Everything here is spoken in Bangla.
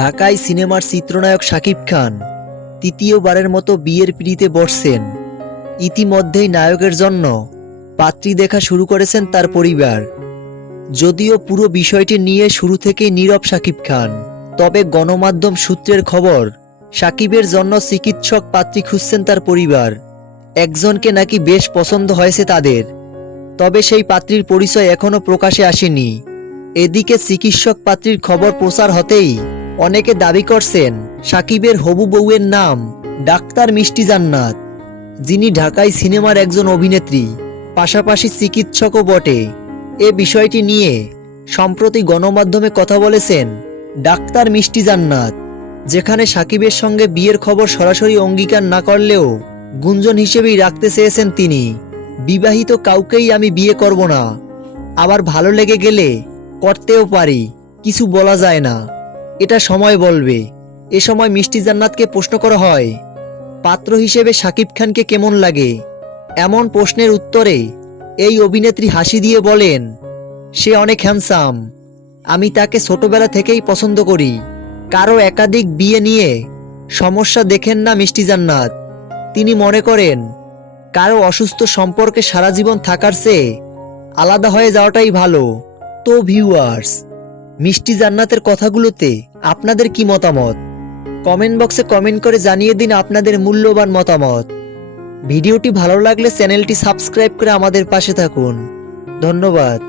ঢাকায় সিনেমার চিত্রনায়ক শাকিব খান তৃতীয়বারের মতো বিয়ের পিড়িতে বসছেন। ইতিমধ্যেই নায়কের জন্য পাত্রী দেখা শুরু করেছেন তার পরিবার। যদিও পুরো বিষয়টি নিয়ে শুরু থেকেই নীরব শাকিব খান। তবে গণমাধ্যম সূত্রের খবর সাকিবের জন্য চিকিৎসক পাত্রী খুঁজছেন তার পরিবার। একজনকে নাকি বেশ পছন্দ হয়েছে তাদের। তবে সেই পাত্রীর পরিচয় এখনও প্রকাশে আসেনি। এদিকে চিকিৎসক পাত্রীর খবর প্রচার হতেই অনেকে দাবি করছেন সাকিবের হবু বউয়ের নাম ডাক্তার মিষ্টি জান্নাত, যিনি ঢাকায় সিনেমার একজন অভিনেত্রী, পাশাপাশি চিকিৎসকও বটে। এ বিষয়টি নিয়ে সম্প্রতি গণমাধ্যমে কথা বলেছেন ডাক্তার মিষ্টি জান্নাত, যেখানে সাকিবের সঙ্গে বিয়ের খবর সরাসরি অঙ্গীকার না করলেও গুঞ্জন হিসেবেই রাখতে চেয়েছেন তিনি। বিবাহিত কাউকেই আমি বিয়ে করব না, আবার ভালো লেগে গেলে করতেও পারি, কিছু বলা যায় না। এটা সময় বলবে। এ সময় মিষ্টি জান্নাতকে প্রশ্ন করা হয়, পাত্র হিসেবে শাকিব খানকে কেমন লাগে? এমন প্রশ্নের উত্তরে এই অভিনেত্রী হাসি দিয়ে বলেন, সে অনেক হ্যান্ডসাম আমি তাকে ছোটবেলা থেকেই পছন্দ করি। কারও একাধিক বিয়ে নিয়ে সমস্যা দেখেন না মিষ্টি জান্নাত। তিনি মনে করেন, কারও অসুস্থ সম্পর্কে সারা জীবন থাকার চেয়ে আলাদা হয়ে যাওয়াটাই ভালো। তো ভিউয়ার্স মিষ্টি জান্নাতের কথাগুলোতে আপনাদের কি মতামত? কমেন্ট বক্সে কমেন্ট করে জানিয়ে দিন আপনাদের মূল্যবান মতামত। ভিডিওটি ভালো লাগলে চ্যানেলটি সাবস্ক্রাইব করে আমাদের পাশে থাকুন। ধন্যবাদ।